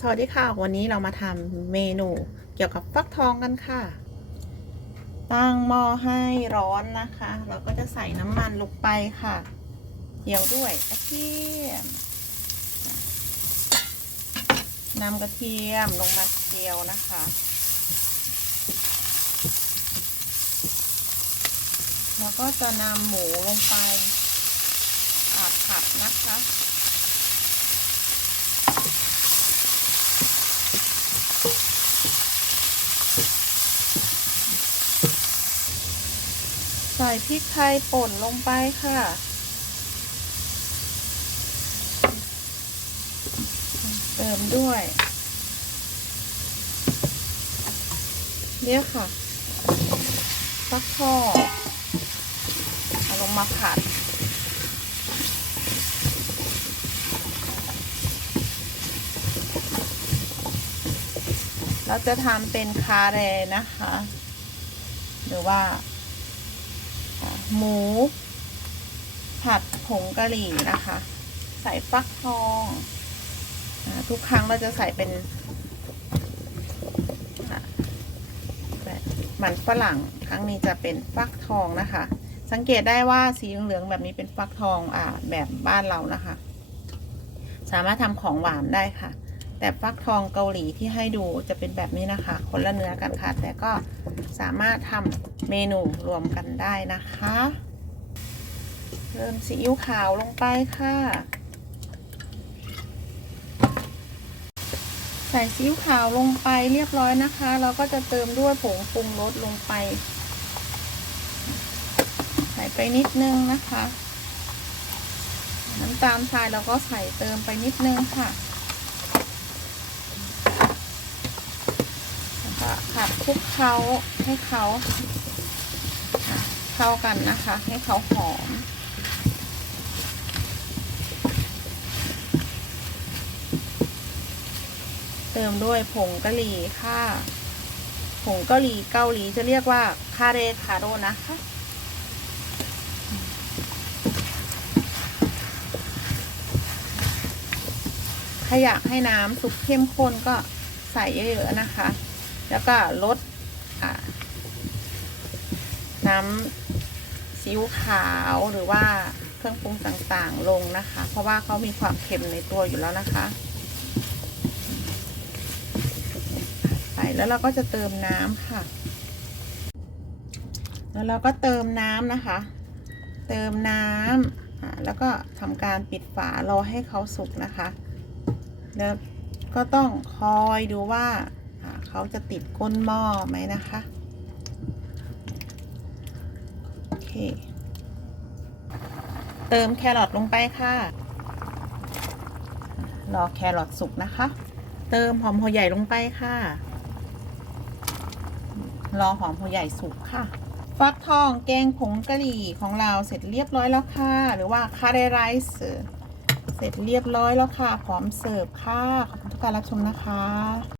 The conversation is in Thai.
สวัสดีค่ะ วันนี้เรามาทำเมนูเกี่ยวกับฟักทองกันค่ะ ตั้งหม้อให้ร้อนนะคะ เราก็จะใส่น้ำมันลงไปค่ะเจียวด้วยกระเทียมนำกระเทียมลงมาเจียวนะคะ แล้วก็จะนำหมูลงไปผัดนะคะ ส่พริกไทยป่นลงไปค่ะ เติมด้วยเนี่ยค่ะฟักทองเอาลงมาผัดเราจะทำเป็นคาเรนะคะ หรือว่า หมู ผัดผงกะหรี่นะคะ ใส่ฟักทองอทุกครั้งเราจะใส่เป็นแบบมันฝรั่ง ครั้งนี้จะเป็นฟักทองนะคะ สังเกตได้ว่าสีเหลืองๆแบบนี้เป็นฟักทองอ่าแบบบ้านเรานะคะ สามารถทำของหวานได้ค่ะ แต่ฟักทองเกาหลีที่ให้ดูจะเป็นแบบนี้นะคะ คนละเนื้อกันค่ะ แต่ก็สามารถทำเมนูรวมกันได้นะคะ เริ่มซีอิ๊วขาวลงไปค่ะ ใส่ซีอิ๊วขาวลงไปเรียบร้อยนะคะ เราก็จะเติมด้วยผงปรุงรสลงไป ใส่ไปนิดนึงนะคะ น้ำตาลทรายเราก็ใส่เติมไปนิดนึงค่ะ แล้วก็ ผัดคลุกเคล้าให้เขาเข้ากันนะคะ ให้เขาหอม เติมด้วยผงกะหรี่ค่ะ ผงกะหรี่เกาหลีจะเรียกว่าคาเรคาโรนะคะถ้าอยากให้น้ำซุปเข้มข้นก็ใส่เยอะๆนะคะ แล้วก็ลดน้ำซีอิ๊วขาวหรือว่าเครื่องปรุงต่างๆลงนะคะ เพราะว่าเขามีความเค็มในตัวอยู่แล้วนะคะไปแล้วเราก็จะเติมน้ำค่ะ แล้วเราก็เติมน้ำนะคะ เติมน้ำแล้วก็ทำการปิดฝารอให้เขาสุกนะคะ แล้วก็ต้องคอยดูว่า เขาจะติดก้นหม้อไหมนะคะ โอเค เติมแครอทลงไปค่ะ รอแครอทสุกนะคะ เติมหอมหัวใหญ่ลงไปค่ะ รอหอมหัวใหญ่สุกค่ะฟักทองแกงผงกะหรี่ของเราเสร็จเรียบร้อยแล้วค่ะ หรือว่าคาเรไรซ์เสร็จเรียบร้อยแล้วค่ะ พร้อมเสิร์ฟค่ะ ขอบคุณทุกการรับชมนะคะ